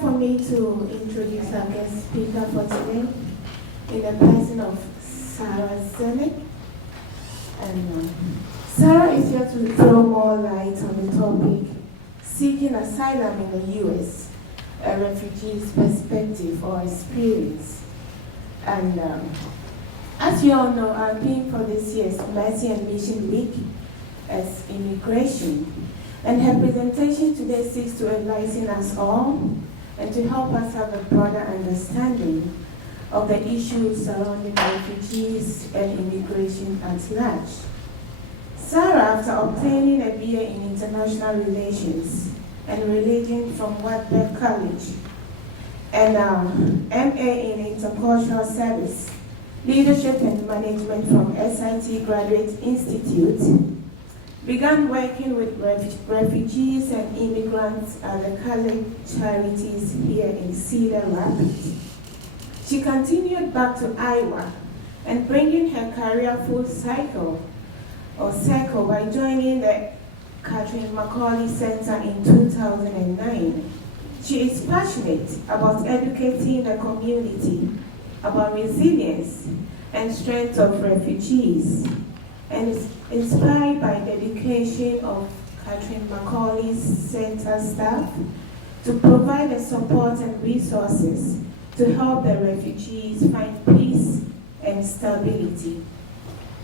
For me to introduce our guest speaker for today in the person of Sara Zejnic. And Sara is here to throw more light on the topic, seeking asylum in the U.S., a refugee's perspective or experience. And as you all know, our theme for this year's Mercy and Mission Week is immigration. And her presentation today seeks to enlighten us all and to help us have a broader understanding of the issues surrounding refugees and immigration at large. Sara, after obtaining a BA in International Relations and Religion from Wartburg College and MA in Intercultural Service, Leadership and Management from SIT Graduate Institute, began working with refugees and immigrants at the college charities here in Cedar Rapids. She continued back to Iowa and bringing her career full circle by joining the Catherine Macaulay Center in 2009. She is passionate about educating the community about resilience and strength of refugees, and is inspired by dedication of Catherine Macaulay's Center staff to provide the support and resources to help the refugees find peace and stability.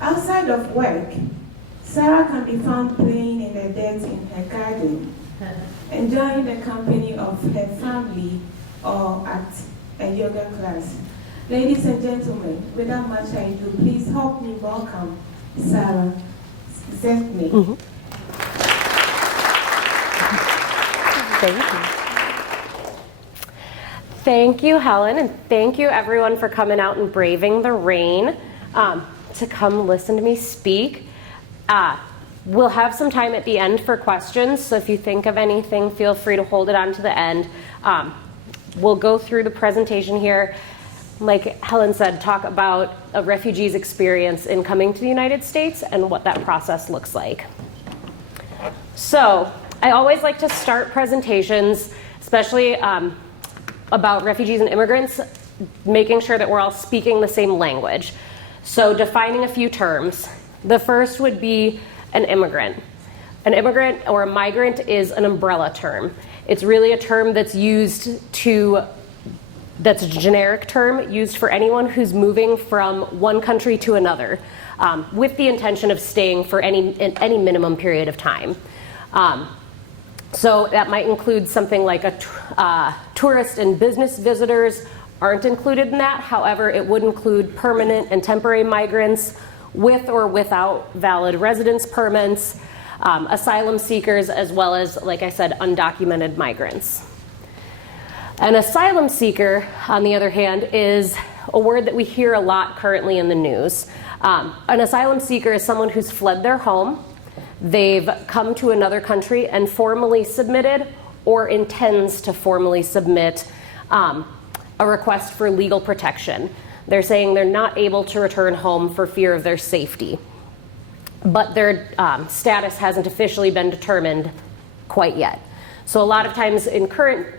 Outside of work, Sara can be found playing in the dirt in her garden, enjoying the company of her family or at a yoga class. Ladies and gentlemen, without much ado, please help me welcome Sara Zejnic. Mm-hmm. Thank you. Thank you, Helen, and thank you everyone for coming out and braving the rain to come listen to me speak. We'll have some time at the end for questions, so if you think of anything, feel free to hold it on to the end. We'll go through the presentation here. Like Helen said, talk about a refugee's experience in coming to the United States and what that process looks like. So I always like to start presentations, especially about refugees and immigrants, making sure that we're all speaking the same language. So defining a few terms. The first would be an immigrant. An immigrant or a migrant is an umbrella term. It's really a term that's that's a generic term used for anyone who's moving from one country to another with the intention of staying for any minimum period of time. So that might include something like tourist and business visitors aren't included in that. However, it would include permanent and temporary migrants with or without valid residence permits, asylum seekers, as well as, like I said, undocumented migrants. An asylum seeker, on the other hand, is a word that we hear a lot currently in the news. An asylum seeker is someone who's fled their home, they've come to another country and formally submitted or intends to formally submit a request for legal protection. They're saying they're not able to return home for fear of their safety, but their status hasn't officially been determined quite yet. So a lot of times in current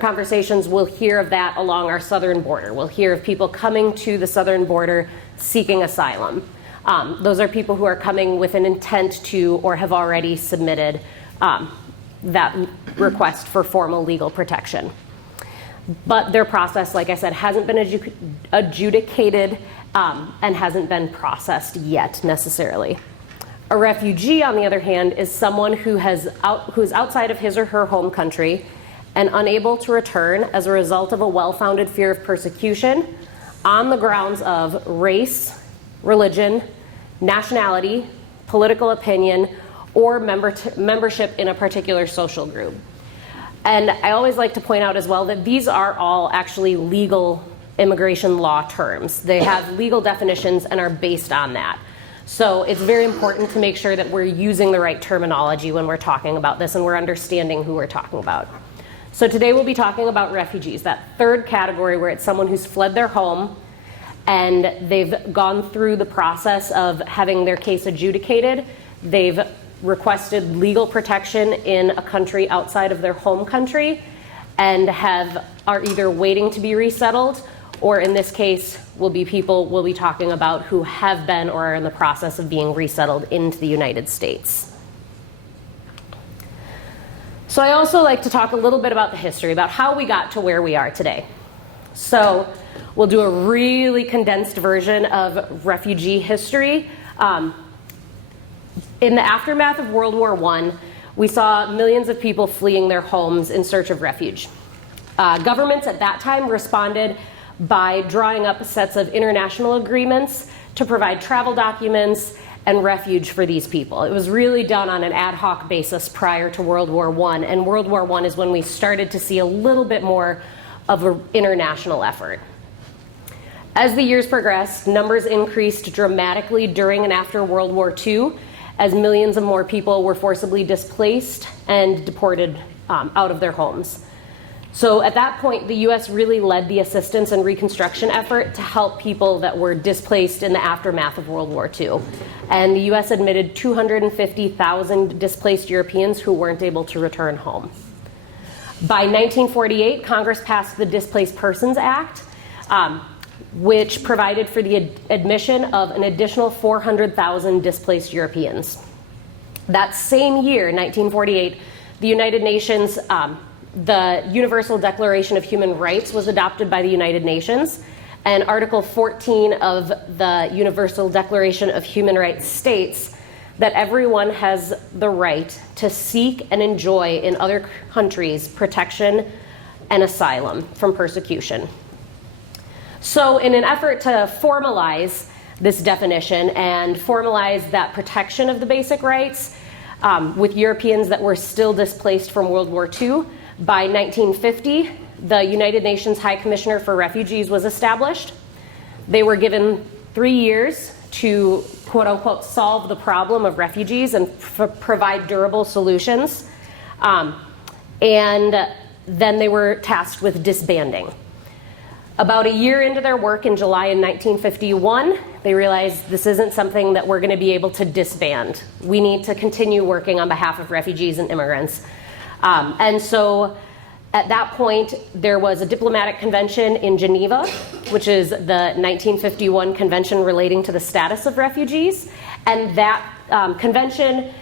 conversations, we'll hear of that along our southern border. We'll hear of people coming to the southern border seeking asylum. Those are people who are coming with an intent to or have already submitted that request for formal legal protection. But their process, like I said, hasn't been adjudicated and hasn't been processed yet necessarily. A refugee, on the other hand, is someone who is outside of his or her home country and unable to return as a result of a well-founded fear of persecution on the grounds of race, religion, nationality, political opinion, or membership in a particular social group. And I always like to point out as well that these are all actually legal immigration law terms. They have legal definitions and are based on that. So it's very important to make sure that we're using the right terminology when we're talking about this and we're understanding who we're talking about. So today we'll be talking about refugees, that third category where it's someone who's fled their home and they've gone through the process of having their case adjudicated. They've requested legal protection in a country outside of their home country, and are either waiting to be resettled, or in this case, will be people we'll be talking about who have been or are in the process of being resettled into the United States. So I also like to talk a little bit about the history, about how we got to where we are today. So we'll do a really condensed version of refugee history. In the aftermath of World War I, we saw millions of people fleeing their homes in search of refuge. Governments at that time responded by drawing up sets of international agreements to provide travel documents and refuge for these people. It was really done on an ad hoc basis prior to World War I, and World War I is when we started to see a little bit more of an international effort. As the years progressed, numbers increased dramatically during and after World War II, as millions of more people were forcibly displaced and deported out of their homes. So at that point, the U.S. really led the assistance and reconstruction effort to help people that were displaced in the aftermath of World War II. And the U.S. admitted 250,000 displaced Europeans who weren't able to return home. By 1948, Congress passed the Displaced Persons Act, which provided for the admission of an additional 400,000 displaced Europeans. That same year, 1948, the United Nations, the Universal Declaration of Human Rights was adopted by the United Nations, and Article 14 of the Universal Declaration of Human Rights states that everyone has the right to seek and enjoy in other countries protection and asylum from persecution. So in an effort to formalize this definition and formalize that protection of the basic rights with Europeans that were still displaced from World War II, by 1950, the United Nations High Commissioner for Refugees was established. They were given 3 years to, quote unquote, solve the problem of refugees and provide durable solutions. And then they were tasked with disbanding. About a year into their work in July in 1951, they realized this isn't something that we're going to be able to disband. We need to continue working on behalf of refugees and immigrants. And so at that point, there was a diplomatic convention in Geneva, which is the 1951 convention relating to the status of refugees. And that convention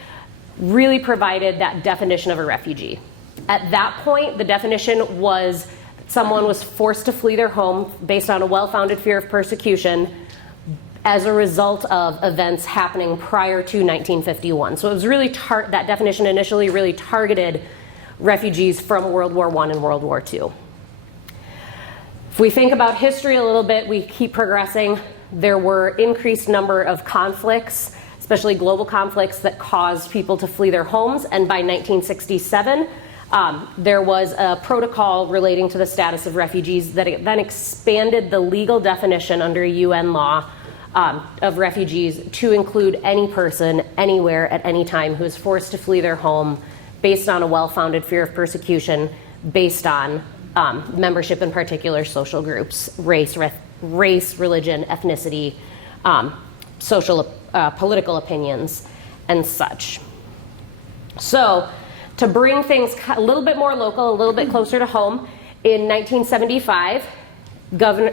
really provided that definition of a refugee. At that point, the definition was someone was forced to flee their home based on a well-founded fear of persecution as a result of events happening prior to 1951. So it was really that definition initially really targeted refugees from World War I and World War II. If we think about history a little bit, we keep progressing. There were increased number of conflicts, especially global conflicts, that caused people to flee their homes. And by 1967, there was a protocol relating to the status of refugees that then expanded the legal definition under UN law of refugees to include any person, anywhere, at any time who is forced to flee their home based on a well-founded fear of persecution, based on membership in particular social groups, race, religion, ethnicity, political opinions, and such. So to bring things a little bit more local, a little bit closer to home, in 1975,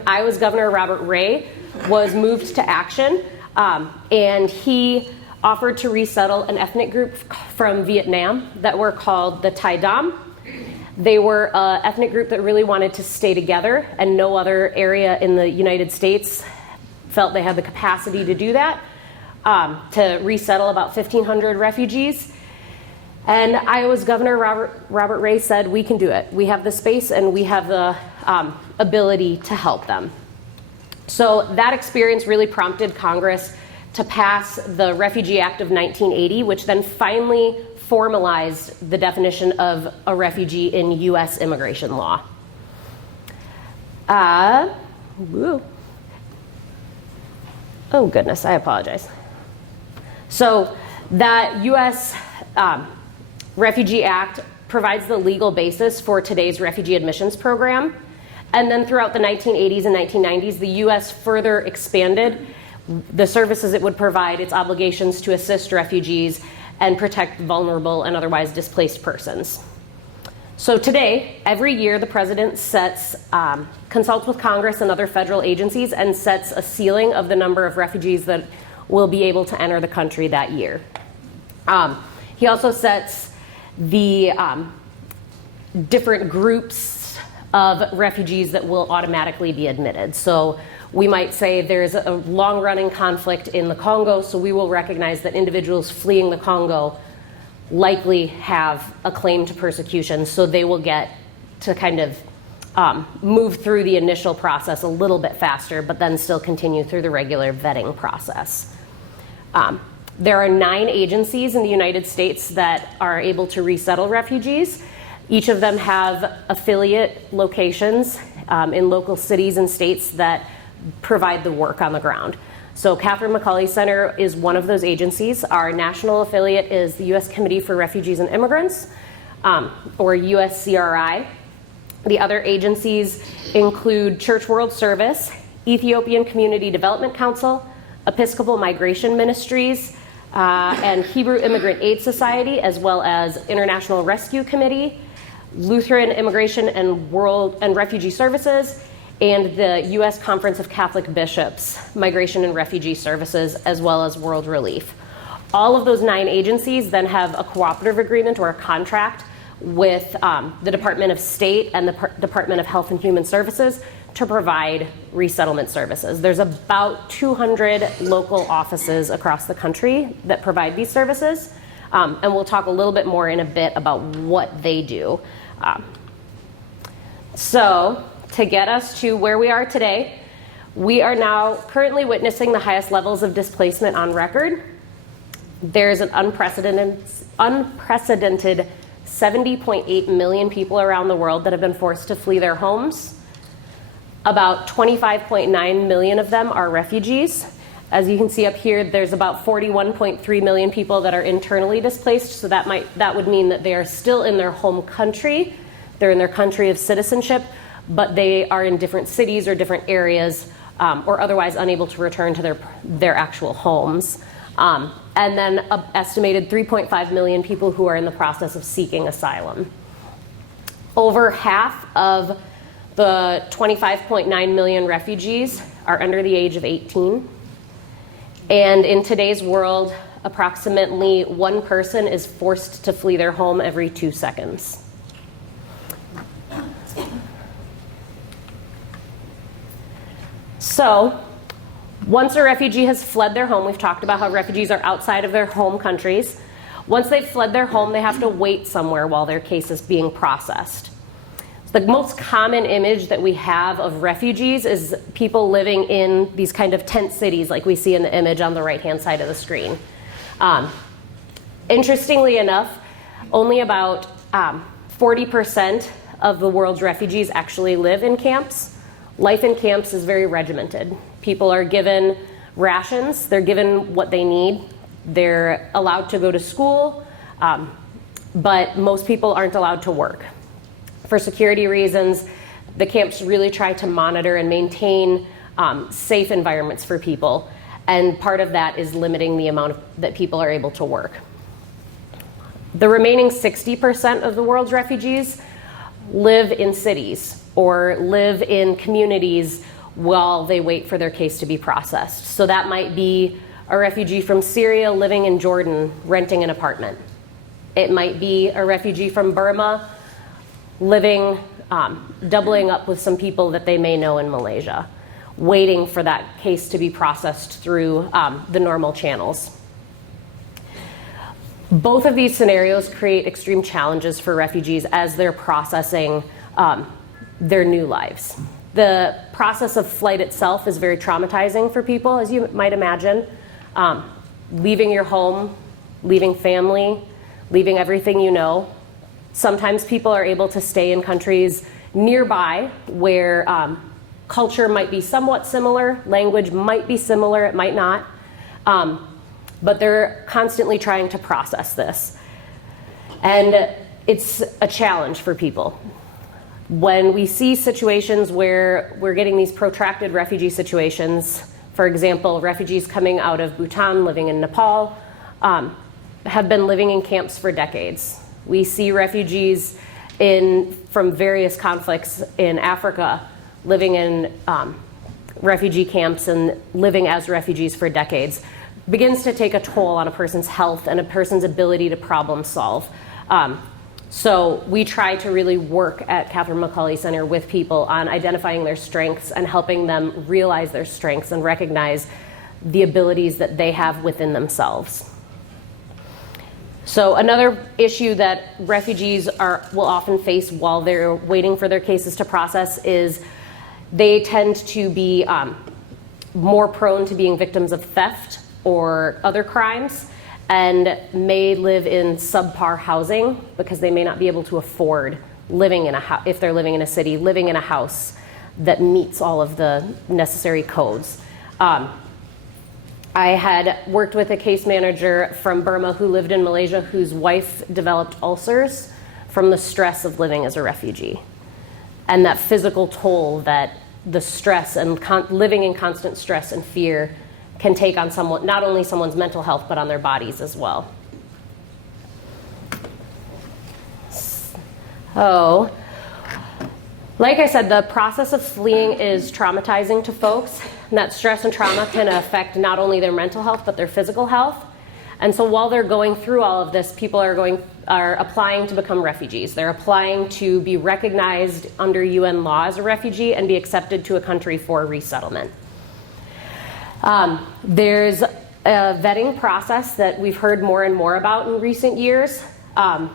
Iowa's Governor Robert Ray was moved to action, and he offered to resettle an ethnic group from Vietnam that were called the Thai Dam. They were an ethnic group that really wanted to stay together, and no other area in the United States felt they had the capacity to do that, to resettle about 1,500 refugees. And Iowa's Governor Robert Ray said, we can do it. We have the space and we have the ability to help them. So that experience really prompted Congress to pass the Refugee Act of 1980, which then finally formalized the definition of a refugee in U.S. immigration law. Oh goodness, I apologize. So that U.S. Refugee Act provides the legal basis for today's refugee admissions program. And then throughout the 1980s and 1990s, the U.S. further expanded the services it would provide, its obligations to assist refugees and protect vulnerable and otherwise displaced persons. So today, every year, the president consults with Congress and other federal agencies and sets a ceiling of the number of refugees that will be able to enter the country that year. He also sets the different groups of refugees that will automatically be admitted. So we might say there's a long-running conflict in the Congo, so we will recognize that individuals fleeing the Congo likely have a claim to persecution, so they will get to kind of move through the initial process a little bit faster, but then still continue through the regular vetting process. There are 9 agencies in the United States that are able to resettle refugees. Each of them have affiliate locations in local cities and states that provide the work on the ground. So Catherine McCauley Center is one of those agencies. Our national affiliate is the U.S. Committee for Refugees and Immigrants, or USCRI. The other agencies include Church World Service, Ethiopian Community Development Council, Episcopal Migration Ministries, and Hebrew Immigrant Aid Society, as well as International Rescue Committee, Lutheran Immigration and Refugee Services, and the U.S. Conference of Catholic Bishops, Migration and Refugee Services, as well as World Relief. All of those 9 agencies then have a cooperative agreement or a contract with the Department of State and the Department of Health and Human Services to provide resettlement services. There's about 200 local offices across the country that provide these services, and we'll talk a little bit more in a bit about what they do. So to get us to where we are today, we are now currently witnessing the highest levels of displacement on record. There's an unprecedented 70.8 million people around the world that have been forced to flee their homes. About 25.9 million of them are refugees. As you can see up here, there's about 41.3 million people that are internally displaced, so that would mean that they are still in their home country. They're in their country of citizenship, but they are in different cities or different areas, or otherwise unable to return to their actual homes. And then an estimated 3.5 million people who are in the process of seeking asylum. Over half of the 25.9 million refugees are under the age of 18. And in today's world, approximately 1 person is forced to flee their home every 2 seconds. So, once a refugee has fled their home, we've talked about how refugees are outside of their home countries. Once they've fled their home, they have to wait somewhere while their case is being processed. The most common image that we have of refugees is people living in these kind of tent cities like we see in the image on the right-hand side of the screen. Interestingly enough, only about 40% of the world's refugees actually live in camps. Life in camps is very regimented. People are given rations, they're given what they need, they're allowed to go to school, but most people aren't allowed to work. For security reasons, the camps really try to monitor and maintain safe environments for people, and part of that is limiting the amount that people are able to work. The remaining 60% of the world's refugees live in cities or live in communities while they wait for their case to be processed. So that might be a refugee from Syria living in Jordan, renting an apartment. It might be a refugee from Burma living, doubling up with some people that they may know in Malaysia, waiting for that case to be processed through the normal channels. Both of these scenarios create extreme challenges for refugees as they're processing their new lives. The process of flight itself is very traumatizing for people, as you might imagine. Leaving your home, leaving family, leaving everything you know. Sometimes people are able to stay in countries nearby where culture might be somewhat similar, language might be similar, it might not. But they're constantly trying to process this. And it's a challenge for people. When we see situations where we're getting these protracted refugee situations, for example, refugees coming out of Bhutan, living in Nepal, have been living in camps for decades. We see refugees from various conflicts in Africa, living in refugee camps and living as refugees for decades, begins to take a toll on a person's health and a person's ability to problem solve. So we try to really work at Catherine McCauley Center with people on identifying their strengths and helping them realize their strengths and recognize the abilities that they have within themselves. So another issue that refugees will often face while they're waiting for their cases to process is they tend to be more prone to being victims of theft or other crimes, and may live in subpar housing because they may not be able to afford living in a house, if they're living in a city, living in a house that meets all of the necessary codes. I had worked with a case manager from Burma who lived in Malaysia whose wife developed ulcers from the stress of living as a refugee. And that physical toll that the stress and living in constant stress and fear can take on someone, not only someone's mental health, but on their bodies as well. So, like I said, the process of fleeing is traumatizing to folks. And that stress and trauma can affect not only their mental health, but their physical health. And so while they're going through all of this, people are applying to become refugees. They're applying to be recognized under UN law as a refugee and be accepted to a country for resettlement. There's a vetting process that we've heard more and more about in recent years. The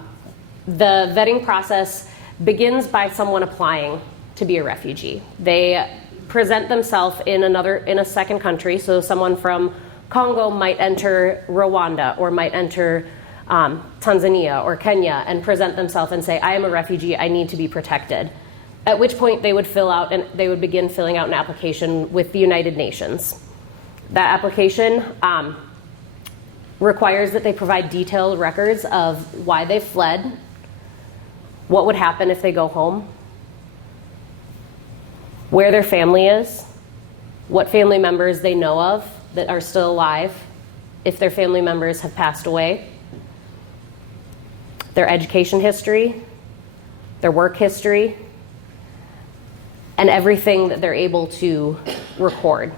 vetting process begins by someone applying to be a refugee. They present themselves in a second country. So someone from Congo might enter Rwanda or might enter Tanzania or Kenya and present themselves and say, I am a refugee, I need to be protected. At which point they would begin filling out an application with the United Nations. That application requires that they provide detailed records of why they fled, what would happen if they go home, where their family is, what family members they know of that are still alive, if their family members have passed away, their education history, their work history, and everything that they're able to record.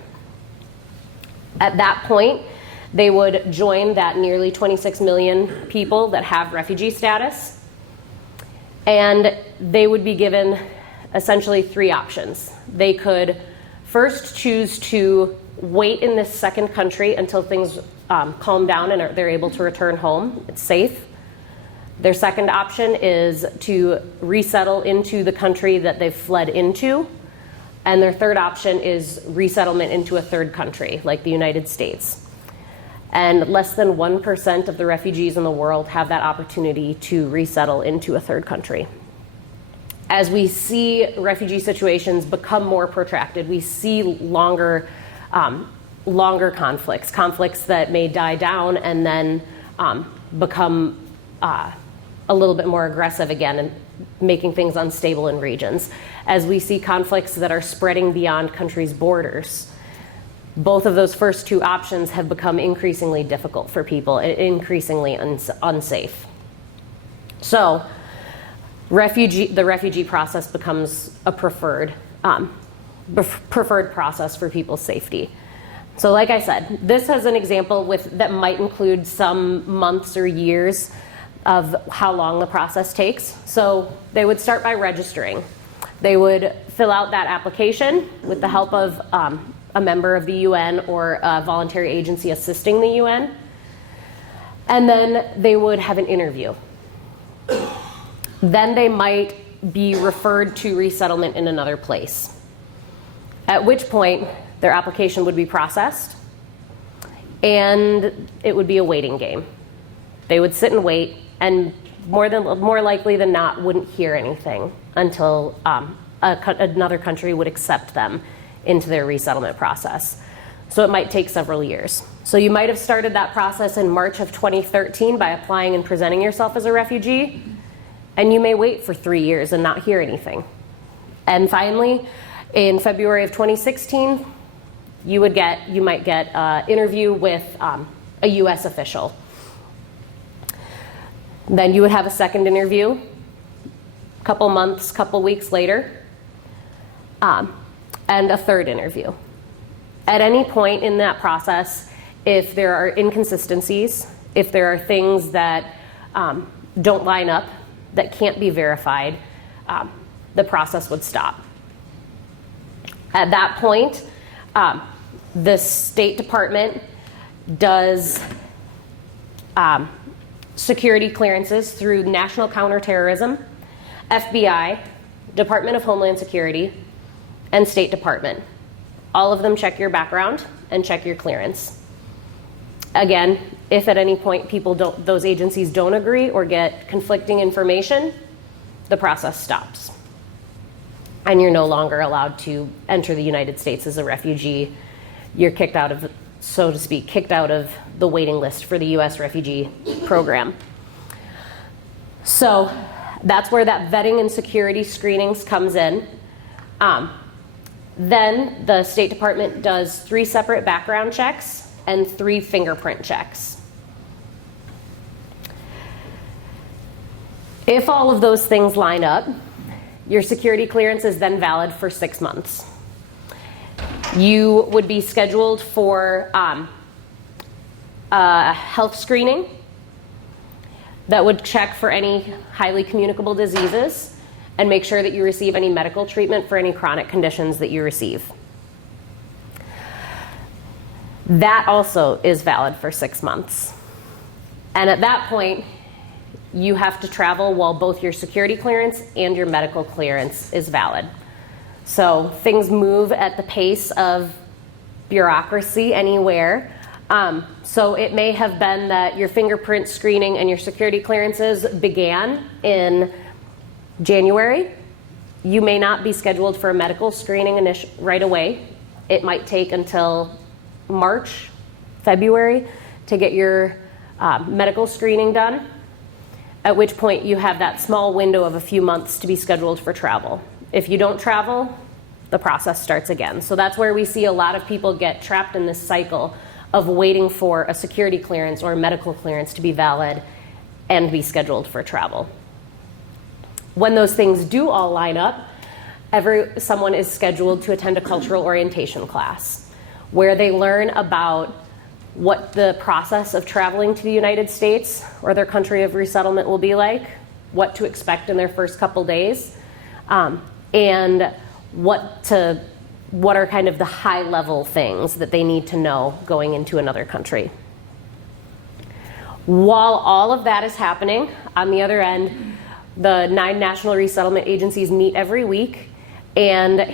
At that point, they would join that nearly 26 million people that have refugee status, and they would be given essentially three options. They could first choose to wait in this second country until things calm down and they're able to return home. It's safe. Their second option is to resettle into the country that they've fled into. And their third option is resettlement into a third country, like the United States. And less than 1% of the refugees in the world have that opportunity to resettle into a third country. As we see refugee situations become more protracted, we see longer conflicts that may die down and then become a little bit more aggressive again and making things unstable in regions. As we see conflicts that are spreading beyond countries' borders, both of those first two options have become increasingly difficult for people and increasingly unsafe. So the refugee process becomes a preferred process for people's safety. So like I said, this is an example that might include some months or years of how long the process takes. So they would start by registering. They would fill out that application with the help of a member of the UN or a voluntary agency assisting the UN. And then they would have an interview. Then they might be referred to resettlement in another place. At which point, their application would be processed, and it would be a waiting game. They would sit and wait, and more likely than not, wouldn't hear anything until another country would accept them into their resettlement process. So it might take several years. So you might have started that process in March of 2013 by applying and presenting yourself as a refugee, and you may wait for 3 years and not hear anything. And finally, in February of 2016, you might get an interview with a US official. Then you would have a second interview, couple months, couple weeks later, and a third interview. At any point in that process, if there are inconsistencies, if there are things that don't line up, that can't be verified, the process would stop. At that point, the State Department does security clearances through National Counterterrorism, FBI, Department of Homeland Security, and State Department. All of them check your background and check your clearance. Again, if at any point those agencies don't agree or get conflicting information, the process stops. And you're no longer allowed to enter the United States as a refugee. You're kicked out of, so to speak, kicked out of the waiting list for the U.S. refugee program. So that's where that vetting and security screenings comes in. Then the State Department does 3 separate background checks and 3 fingerprint checks. If all of those things line up, your security clearance is then valid for 6 months. You would be scheduled for a health screening that would check for any highly communicable diseases and make sure that you receive any medical treatment for any chronic conditions that you receive. That also is valid for 6 months. And at that point, you have to travel while both your security clearance and your medical clearance is valid. So things move at the pace of bureaucracy anywhere. So it may have been that your fingerprint screening and your security clearances began in January. You may not be scheduled for a medical screening right away. It might take until March, February to get your medical screening done, at which point you have that small window of a few months to be scheduled for travel. If you don't travel, the process starts again. So that's where we see a lot of people get trapped in this cycle of waiting for a security clearance or a medical clearance to be valid and be scheduled for travel. When those things do all line up, someone is scheduled to attend a cultural orientation class where they learn about what the process of traveling to the United States or their country of resettlement will be like, what to expect in their first couple days, and what are kind of the high-level things that they need to know going into another country. While all of that is happening, on the other end, the 9 national resettlement agencies meet every week and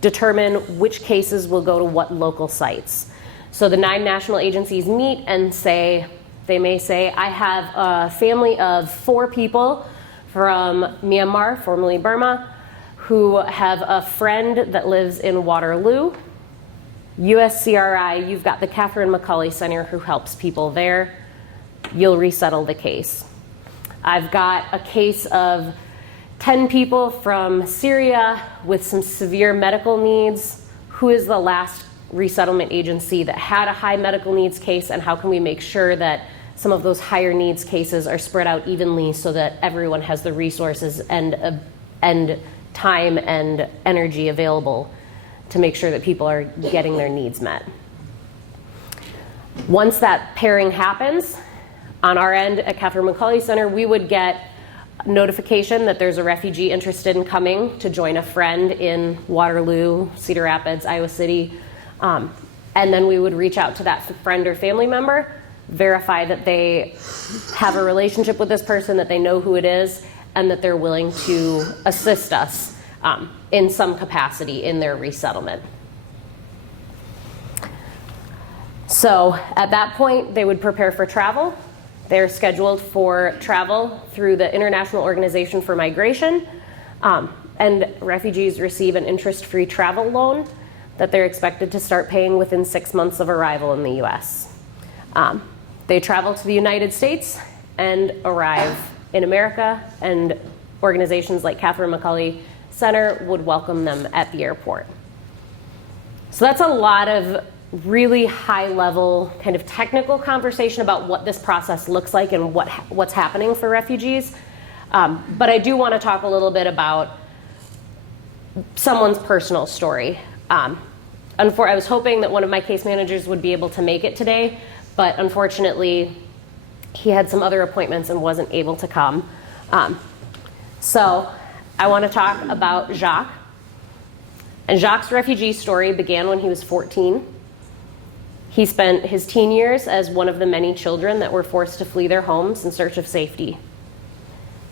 determine which cases will go to what local sites. So the 9 national agencies meet and they may say, I have a family of 4 people from Myanmar, formerly Burma, who have a friend that lives in Waterloo. USCRI, you've got the Catherine McCauley Center who helps people there. You'll resettle the case. I've got a case of 10 people from Syria with some severe medical needs. Who is the last resettlement agency that had a high medical needs case, and how can we make sure that some of those higher needs cases are spread out evenly so that everyone has the resources and time and energy available to make sure that people are getting their needs met. Once that pairing happens, on our end at Catherine McCauley Center, we would get notification that there's a refugee interested in coming to join a friend in Waterloo, Cedar Rapids, Iowa City, and then we would reach out to that friend or family member, verify that they have a relationship with this person, that they know who it is, and that they're willing to assist us in some capacity in their resettlement. So at that point, they would prepare for travel. They're scheduled for travel through the International Organization for Migration, and refugees receive an interest-free travel loan that they're expected to start paying within 6 months of arrival in the US. They travel to the United States and arrive in America, and organizations like Catherine McCauley Center would welcome them at the airport. So that's a lot of really high-level kind of technical conversation about what this process looks like and what's happening for refugees. But I do want to talk a little bit about someone's personal story. I was hoping that one of my case managers would be able to make it today, but unfortunately, he had some other appointments and wasn't able to come. So I want to talk about Jacque. And Jacque's refugee story began when he was 14. He spent his teen years as one of the many children that were forced to flee their homes in search of safety.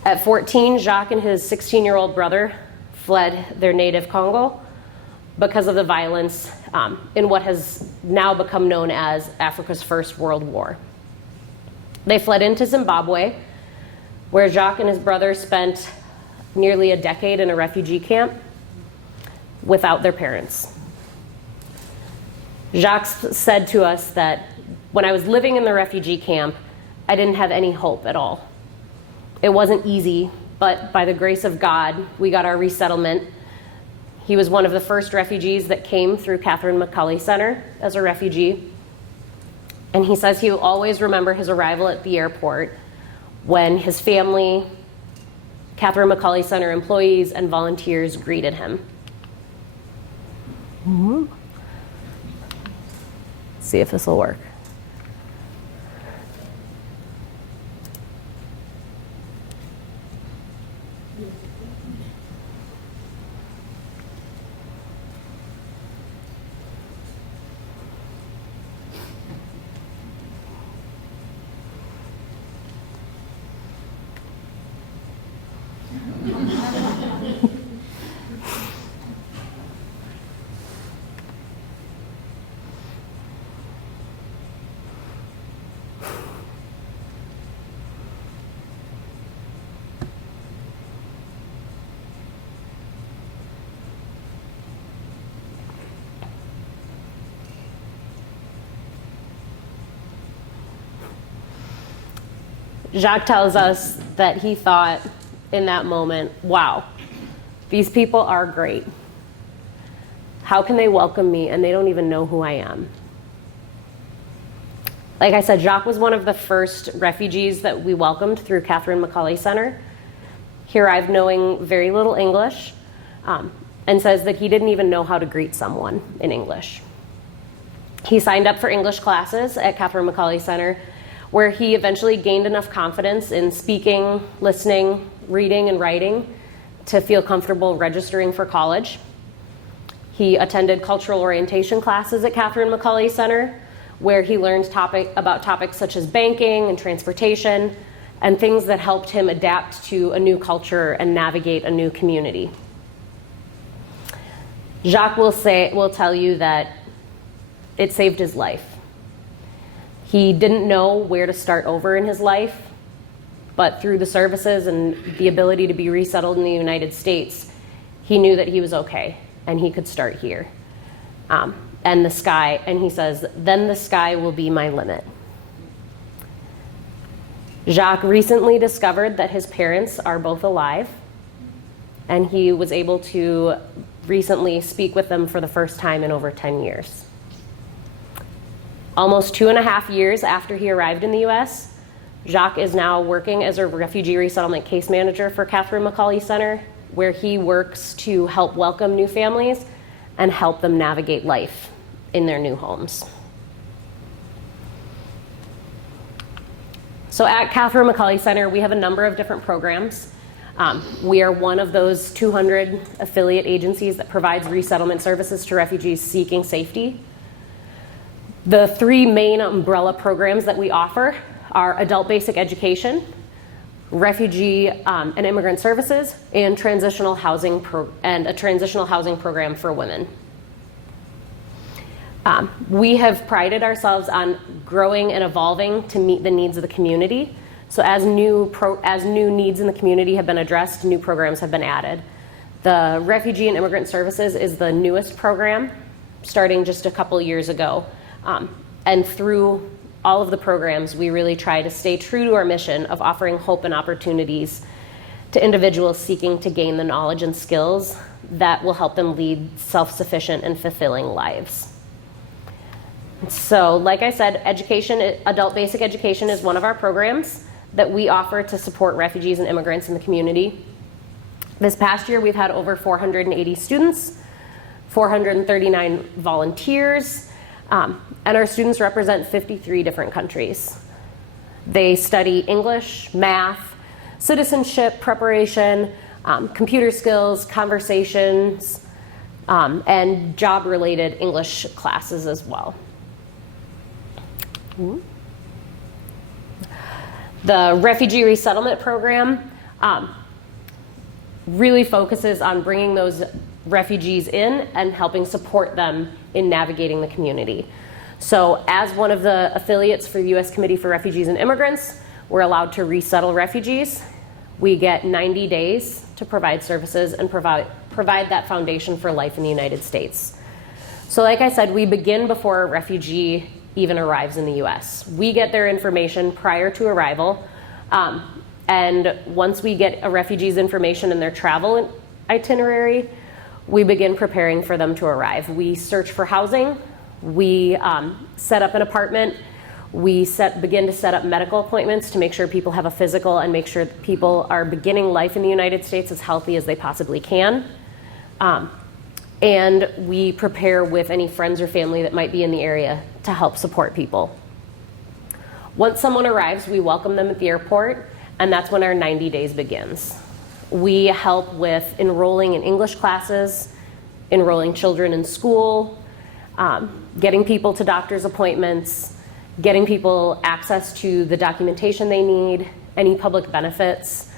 At 14, Jacque and his 16-year-old brother fled their native Congo because of the violence in what has now become known as Africa's First World War. They fled into Zimbabwe, where Jacque and his brother spent nearly a decade in a refugee camp without their parents. Jacque said to us that when I was living in the refugee camp, I didn't have any hope at all. It wasn't easy, but by the grace of God, we got our resettlement. He was one of the first refugees that came through Catherine McCulley Center as a refugee. And he says he will always remember his arrival at the airport when his family, Catherine McCulley Center employees, and volunteers greeted him. See if this will work. Jacque tells us that he thought in that moment, wow, these people are great. How can they welcome me and they don't even know who I am? Like I said, Jacque was one of the first refugees that we welcomed through Catherine McCulley Center. He arrived knowing very little English, and says that he didn't even know how to greet someone in English. He signed up for English classes at Catherine McCulley Center, where he eventually gained enough confidence in speaking, listening, reading, and writing to feel comfortable registering for college. He attended cultural orientation classes at Catherine McCulley Center, where he learned about topics such as banking and transportation, and things that helped him adapt to a new culture and navigate a new community. Jacque will tell you that it saved his life. He didn't know where to start over in his life, but through the services and the ability to be resettled in the United States, he knew that he was okay and he could start here. And he says, then the sky will be my limit. Jacque recently discovered that his parents are both alive, and he was able to recently speak with them for the first time in over 10 years. Almost 2.5 years after he arrived in the US, Jacque is now working as a refugee resettlement case manager for Catherine McCulley Center, where he works to help welcome new families and help them navigate life in their new homes. So at Catherine McCulley Center, we have a number of different programs. We are one of those 200 affiliate agencies that provides resettlement services to refugees seeking safety. The 3 main umbrella programs that we offer are adult basic education, refugee and immigrant services, and a transitional housing program for women. We have prided ourselves on growing and evolving to meet the needs of the community. So as new needs in the community have been addressed, new programs have been added. The Refugee and Immigrant Services is the newest program, starting just a couple years ago. And through all of the programs, we really try to stay true to our mission of offering hope and opportunities to individuals seeking to gain the knowledge and skills that will help them lead self-sufficient and fulfilling lives. So, like I said, adult basic education is one of our programs. that we offer to support refugees and immigrants in the community. This past year, we've had over 480 students, 439 volunteers, and our students represent 53 different countries. They study English, math, citizenship preparation, computer skills, conversations, and job-related English classes as well. The Refugee Resettlement Program really focuses on bringing those refugees in and helping support them in navigating the community. So as one of the affiliates for the U.S. Committee for Refugees and Immigrants, we're allowed to resettle refugees. We get 90 days to provide services and provide that foundation for life in the United States. So like I said, we begin before a refugee even arrives in the U.S. We get their information prior to arrival, and once we get a refugee's information in their travel itinerary, we begin preparing for them to arrive. We search for housing, we set up an apartment, we begin to set up medical appointments to make sure people have a physical and make sure that people are beginning life in the United States as healthy as they possibly can. And we prepare with any friends or family that might be in the area to help support people. Once someone arrives, we welcome them at the airport, and that's when our 90 days begins. We help with enrolling in English classes, enrolling children in school, getting people to doctor's appointments, getting people access to the documentation they need, any public benefits,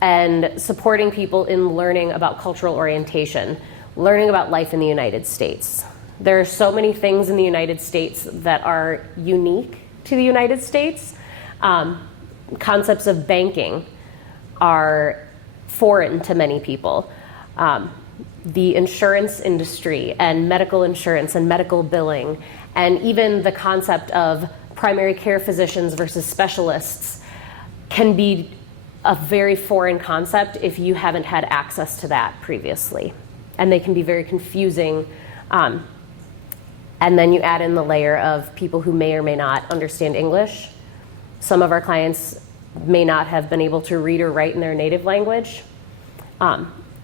and supporting people in learning about cultural orientation, learning about life in the United States. There are so many things in the United States that are unique to the United States. Concepts of banking are foreign to many people. The insurance industry and medical insurance and medical billing, and even the concept of primary care physicians versus specialists can be a very foreign concept if you haven't had access to that previously. And they can be very confusing. And then you add in the layer of people who may or may not understand English. Some of our clients may not have been able to read or write in their native language.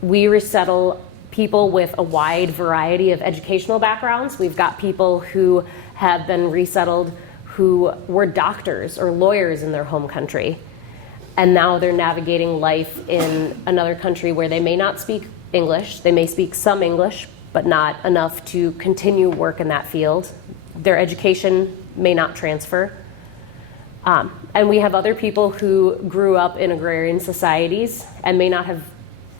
We resettle people with a wide variety of educational backgrounds. We've got people who have been resettled who were doctors or lawyers in their home country, and now they're navigating life in another country where they may not speak English. They may speak some English, but not enough to continue work in that field. Their education may not transfer. And we have other people who grew up in agrarian societies and may not have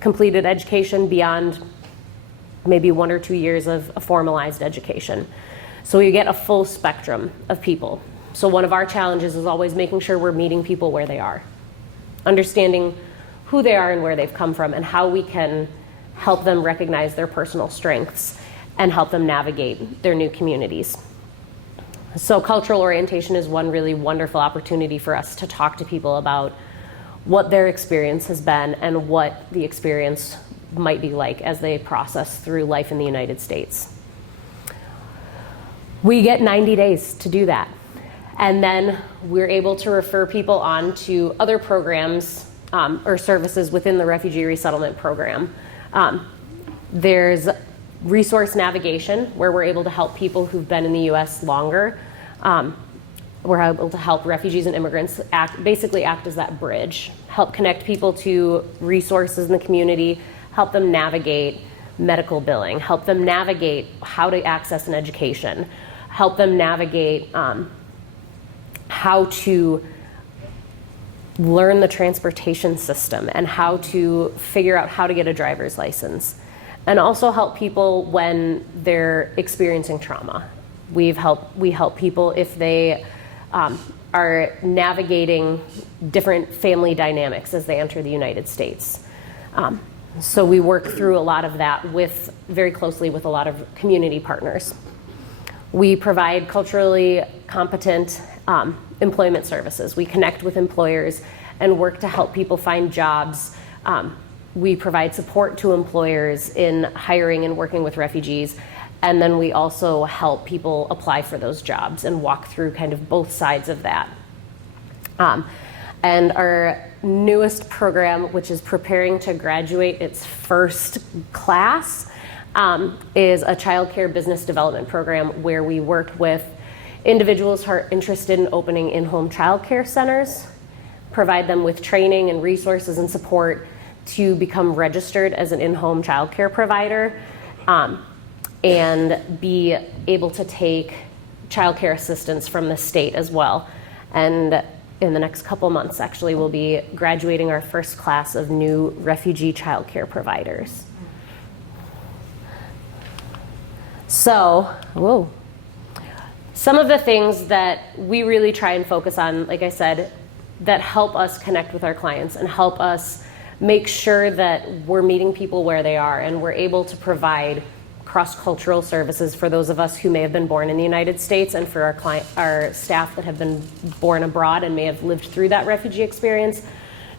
completed education beyond maybe 1 or 2 years of a formalized education. So you get a full spectrum of people. So one of our challenges is always making sure we're meeting people where they are, understanding who they are and where they've come from and how we can help them recognize their personal strengths and help them navigate their new communities. So cultural orientation is one really wonderful opportunity for us to talk to people about what their experience has been and what the experience might be like as they process through life in the United States. We get 90 days to do that. And then we're able to refer people on to other programs or services within the Refugee Resettlement Program. There's resource navigation, where we're able to help people who've been in the U.S. longer. We're able to help refugees and immigrants basically act as that bridge, help connect people to resources in the community, help them navigate medical billing, help them navigate how to access an education, help them navigate how to learn the transportation system and how to figure out how to get a driver's license, and also help people when they're experiencing trauma. We help people if they are navigating different family dynamics as they enter the United States. So we work through a lot of that very closely with a lot of community partners. We provide culturally competent employment services. We connect with employers and work to help people find jobs. We provide support to employers in hiring and working with refugees. And then we also help people apply for those jobs and walk through kind of both sides of that. And our newest program, which is preparing to graduate its first class, is a childcare business development program where we work with individuals who are interested in opening in-home childcare centers, provide them with training and resources and support to become registered as an in-home childcare provider, and be able to take childcare assistance from the state as well. And in the next couple months, actually, we'll be graduating our first class of new refugee childcare providers. So, some of the things that we really try and focus on, like I said, that help us connect with our clients and help us make sure that we're meeting people where they are and we're able to provide cross-cultural services for those of us who may have been born in the United States and for our staff that have been born abroad and may have lived through that refugee experience,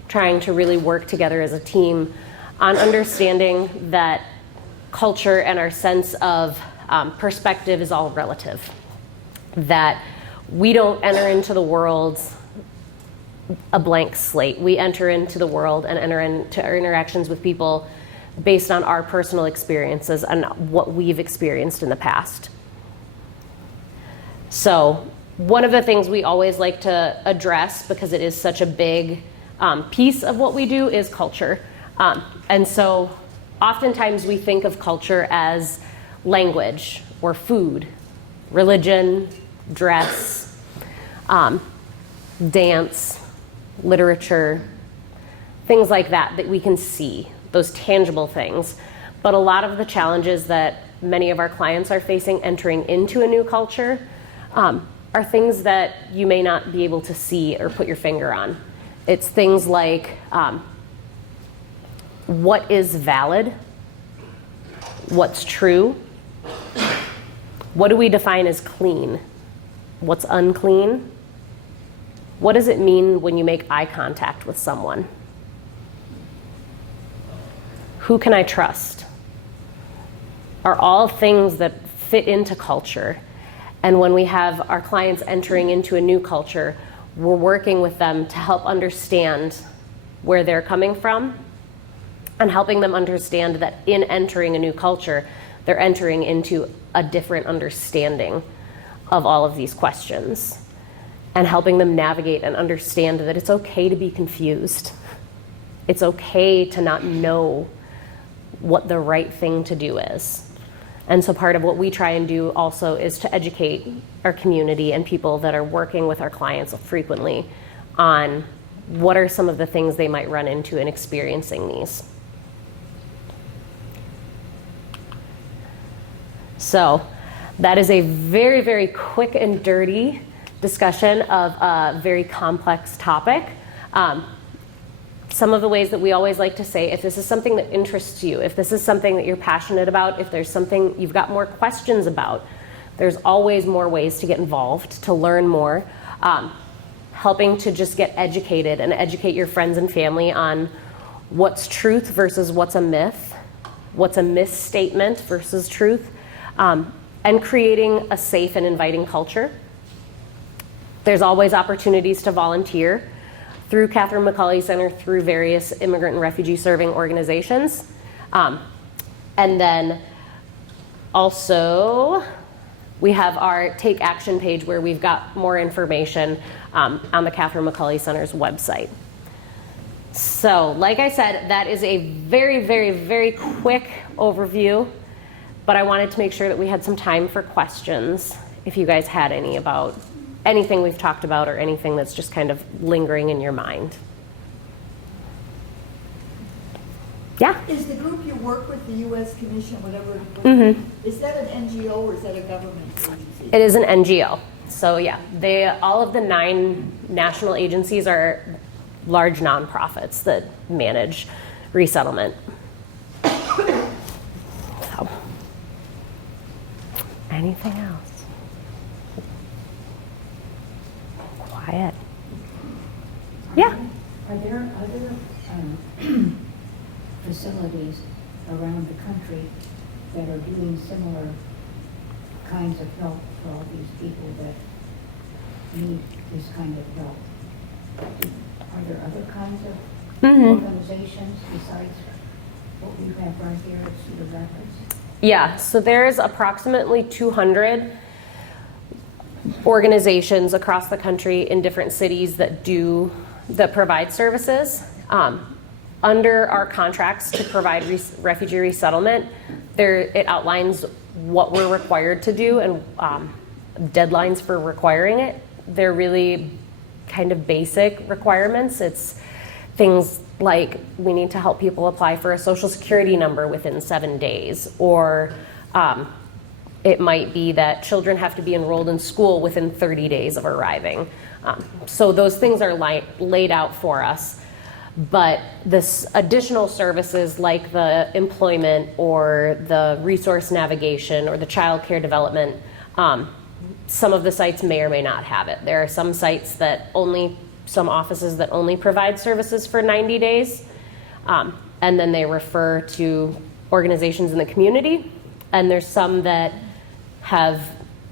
trying to really work together as a team on understanding that culture and our sense of perspective is all relative. That we don't enter into the world a blank slate. We enter into the world and enter into our interactions with people based on our personal experiences and what we've experienced in the past. So one of the things we always like to address, because it is such a big piece of what we do, is culture. And so oftentimes we think of culture as language or food, religion, dress, dance, literature, things like that we can see, those tangible things. But a lot of the challenges that many of our clients are facing entering into a new culture are things that you may not be able to see or put your finger on. It's things like what is valid, what's true, what do we define as clean, what's unclean, what does it mean when you make eye contact with someone, who can I trust, are all things that fit into culture. And when we have our clients entering into a new culture, we're working with them to help understand where they're coming from and helping them understand that in entering a new culture, they're entering into a different understanding of all of these questions and helping them navigate and understand that it's okay to be confused. It's okay to not know what the right thing to do is. And so part of what we try and do also is to educate our community and people that are working with our clients frequently on what are some of the things they might run into in experiencing these. So that is a very, very quick and dirty discussion of a very complex topic. Some of the ways that we always like to say, if this is something that interests you, if this is something that you're passionate about, if there's something you've got more questions about, there's always more ways to get involved, to learn more, helping to just get educated and educate your friends and family on what's truth versus what's a myth, what's a misstatement versus truth, and creating a safe and inviting culture. There's always opportunities to volunteer through Catherine McCauley Center, through various immigrant and refugee serving organizations. And then also we have our Take Action page where we've got more information on the Catherine McCauley Center's website. So like I said, that is a very, very, very quick overview, but I wanted to make sure that we had some time for questions if you guys had any about anything we've talked about or anything that's just kind of lingering in your mind. Yeah? Is the group you work with, the U.S. Commission, whatever, is that an NGO or is that a government agency? It is an NGO. So yeah, all of the 9 national agencies are large nonprofits that manage resettlement. So, anything else? Quiet. Yeah. Are there other facilities around the country that are doing similar kinds of help for all these people that need this kind of help? other kinds of Mhm. organizations besides what we have right here at Cedar Rapids? Yeah, so there's approximately 200 organizations across the country in different cities that provide services. Under our contracts to provide refugee resettlement, it outlines what we're required to do and deadlines for requiring it. They're really kind of basic requirements. It's things like we need to help people apply for a social security number within 7 days, or it might be that children have to be enrolled in school within 30 days of arriving. So those things are laid out for us. But this additional services like the employment or the resource navigation or the childcare development, some of the sites may or may not have it. There are some sites some offices that only provide services for 90 days, and then they refer to organizations in the community. And there's some that have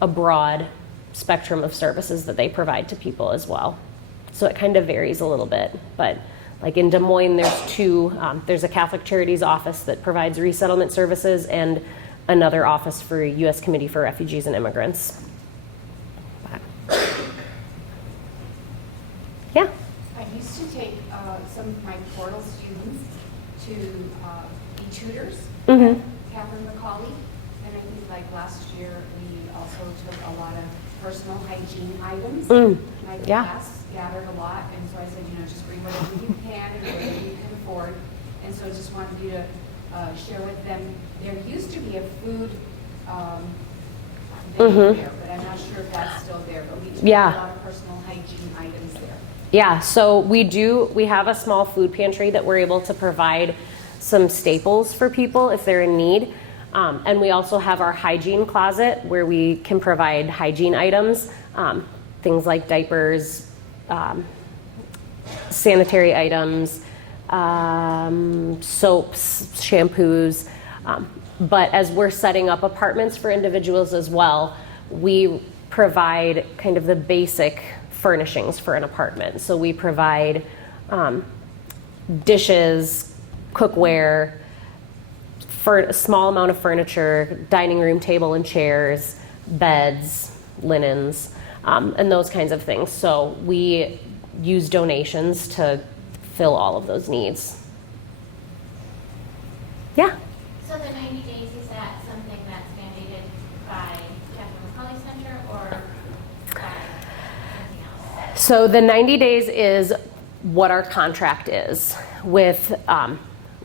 a broad spectrum of services that they provide to people as well. So it kind of varies a little bit, but like in Des Moines, there's a Catholic Charities office that provides resettlement services and another office for U.S. Committee for Refugees and Immigrants. Yeah? I used to take some of my portal students to be tutors Mm-hmm. at Catherine McCauley. And I think like last year, we also took a lot of personal hygiene items. My Yeah. class gathered a lot, and so I said, just bring whatever you can and whatever you can afford. And so I just wanted you to share with them. There used to be a food venue there, but I'm not sure if that's still there. But we took Yeah. a lot of personal hygiene items there. Yeah, so we have a small food pantry that we're able to provide some staples for people if they're in need. And we also have our hygiene closet where we can provide hygiene items, things like diapers, sanitary items, soaps, shampoos. But as we're setting up apartments for individuals as well, we provide kind of the basic furnishings for an apartment. So we provide dishes, cookware, for a small amount of furniture, dining room table and chairs, beds, linens, and those kinds of things. So we use donations to fill all of those needs. Yeah? So the 90 days, is that something that's mandated by Catherine McCauley Center or by something else? So the 90 days is what our contract is with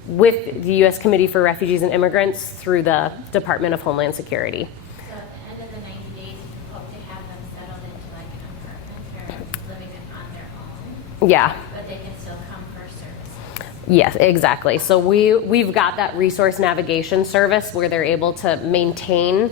the U.S. Committee for Refugees and Immigrants through the Department of Homeland Security. So at the end of the 90 days, you hope to have them settled into like an apartment or living on their own, Yeah. but they can still come for services. Yes, exactly. So we've got that resource navigation service where they're able to maintain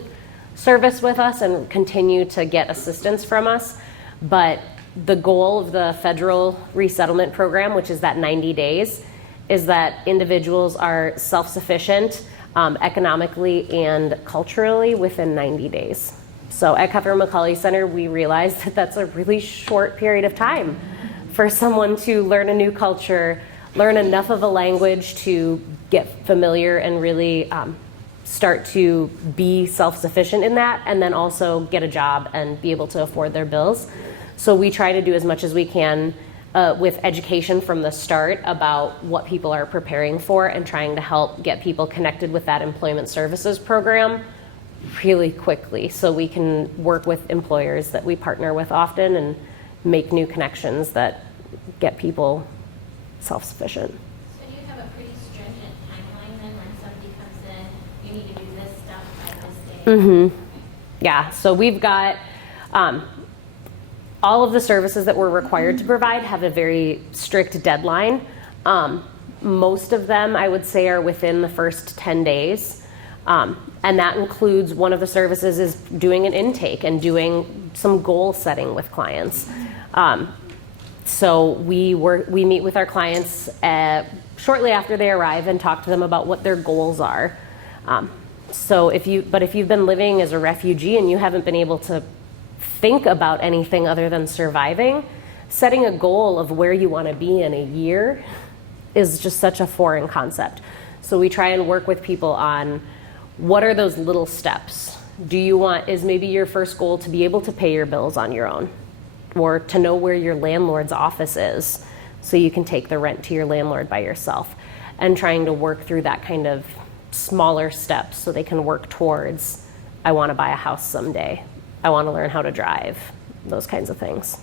service with us and continue to get assistance from us. But the goal of the federal resettlement program, which is that 90 days, is that individuals are self-sufficient economically and culturally within 90 days. So at Catherine McCauley Center, we realized that that's a really short period of time for someone to learn a new culture, learn enough of a language to get familiar and really start to be self-sufficient in that, and then also get a job and be able to afford their bills. So we try to do as much as we can with education from the start about what people are preparing for and trying to help get people connected with that employment services program really quickly so we can work with employers that we partner with often and make new connections that get people self-sufficient. So do you have a pretty stringent timeline then when somebody comes in, you need to do this stuff by this day? Mm-hmm. Yeah, so we've got all of the services that we're required to provide have a very strict deadline. Most of them, I would say, are within the first 10 days. And that includes one of the services is doing an intake and doing some goal setting with clients. So we meet with our clients shortly after they arrive and talk to them about what their goals are. So if you've been living as a refugee and you haven't been able to think about anything other than surviving, setting a goal of where you want to be in a year is just such a foreign concept. So we try and work with people on what are those little steps. Is maybe your first goal to be able to pay your bills on your own, or to know where your landlord's office is so you can take the rent to your landlord by yourself, and trying to work through that kind of smaller steps so they can work towards, I want to buy a house someday, I want to learn how to drive, those kinds of things.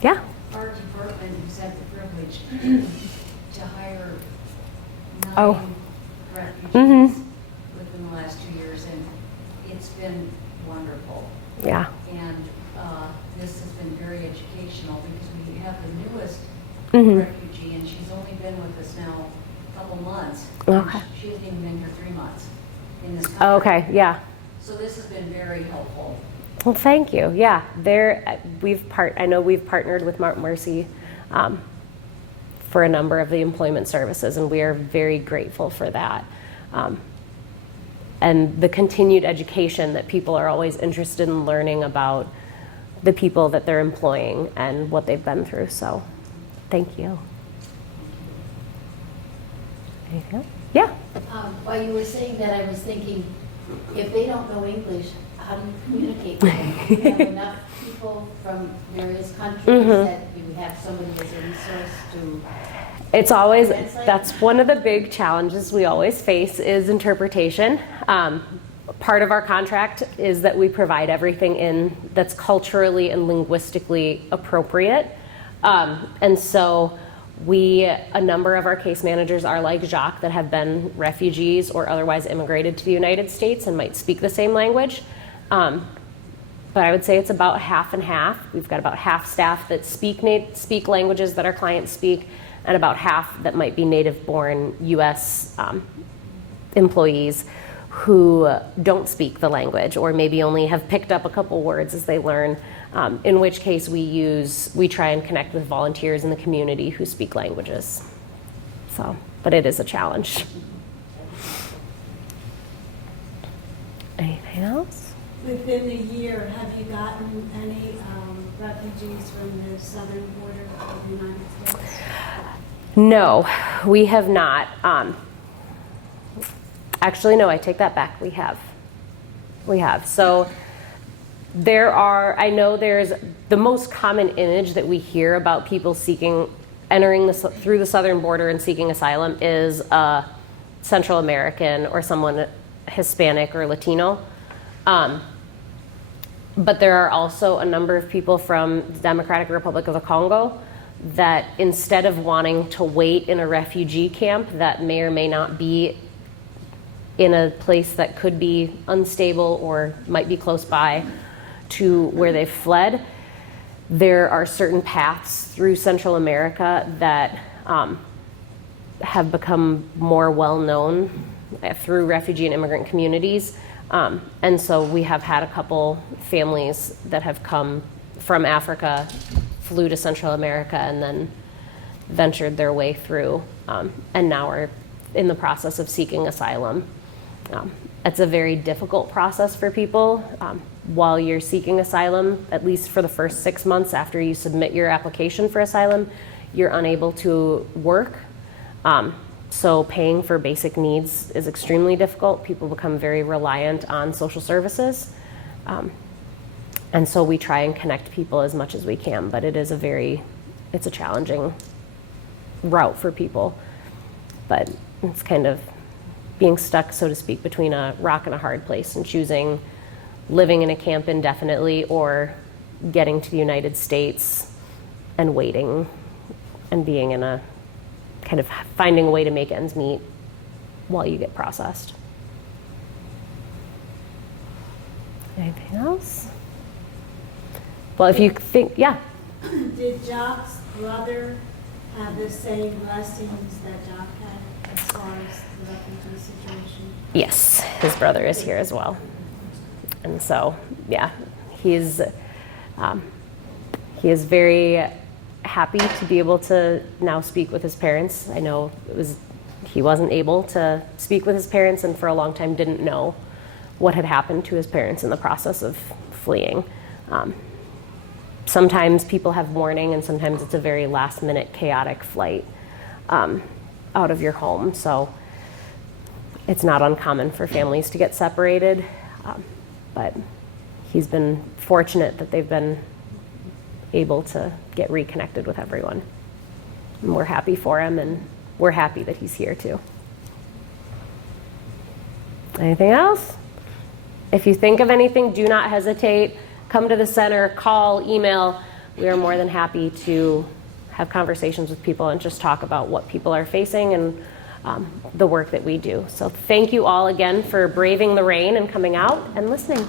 Yeah. Our department has had the privilege to hire 9 Oh. refugees within the last 2 years, and it's been wonderful. Yeah. And this has been very educational because we have the newest Mhm. refugee, and she's only been with us now a couple months. Okay. She hasn't even been here 3 months in this country. Oh, okay. Yeah. So this has been very helpful. Well, thank you. Yeah, I know we've partnered with Mount Mercy for a number of the employment services, and we are very grateful for that. And the continued education that people are always interested in learning about the people that they're employing and what they've been through. So, thank you. Anything else? Yeah. While you were saying that, I was thinking, if they don't know English, how do you communicate with them? Do you have enough people from various countries that you have somebody as a resource to? It's always, translate? that's one of the big challenges we always face is interpretation. Part of our contract is that we provide everything in that's culturally and linguistically appropriate. And so a number of our case managers are like Jacque, that have been refugees or otherwise immigrated to the United States and might speak the same language. But I would say it's about half and half. We've got about half staff that speak languages that our clients speak, and about half that might be native-born U.S. Employees who don't speak the language, or maybe only have picked up a couple words as they learn. In which case we try and connect with volunteers in the community who speak languages. So, but it is a challenge. Anything else? Within the year, have you gotten any refugees from the southern border of the United States? No, we have not. Actually, no, I take that back. We have. So I know there's the most common image that we hear about people entering through the southern border and seeking asylum is a Central American or someone Hispanic or Latino. But there are also a number of people from the Democratic Republic of the Congo that, instead of wanting to wait in a refugee camp that may or may not be in a place that could be unstable or might be close by to where they've fled, there are certain paths through Central America that have become more well-known through refugee and immigrant communities. And so we have had a couple families that have come from Africa, flew to Central America, and then ventured their way through, and now are in the process of seeking asylum. It's a very difficult process for people. While you're seeking asylum, at least for the first 6 months after you submit your application for asylum, you're unable to work. So paying for basic needs is extremely difficult. People become very reliant on social services. And so we try and connect people as much as we can, but it's a challenging route for people. But it's kind of being stuck, so to speak, between a rock and a hard place and choosing living in a camp indefinitely or getting to the United States and waiting and being in a kind of finding a way to make ends meet while you get processed. Anything else? Well, if you think, yeah. Did Jacque's brother have the same blessings that Jacque had as far as the refugee situation? Yes, his brother is here as well. And so, yeah, he is very happy to be able to now speak with his parents. I know he wasn't able to speak with his parents, and for a long time didn't know what had happened to his parents in the process of fleeing. sometimes people have warning, and sometimes it's a very last-minute chaotic flight out of your home. So it's not uncommon for families to get separated, but he's been fortunate that they've been able to get reconnected with everyone. And we're happy for him, and we're happy that he's here too. Anything else? If you think of anything, do not hesitate. Come to the center, call, email. We are more than happy to have conversations with people and just talk about what people are facing and the work that we do. So thank you all again for braving the rain and coming out and listening.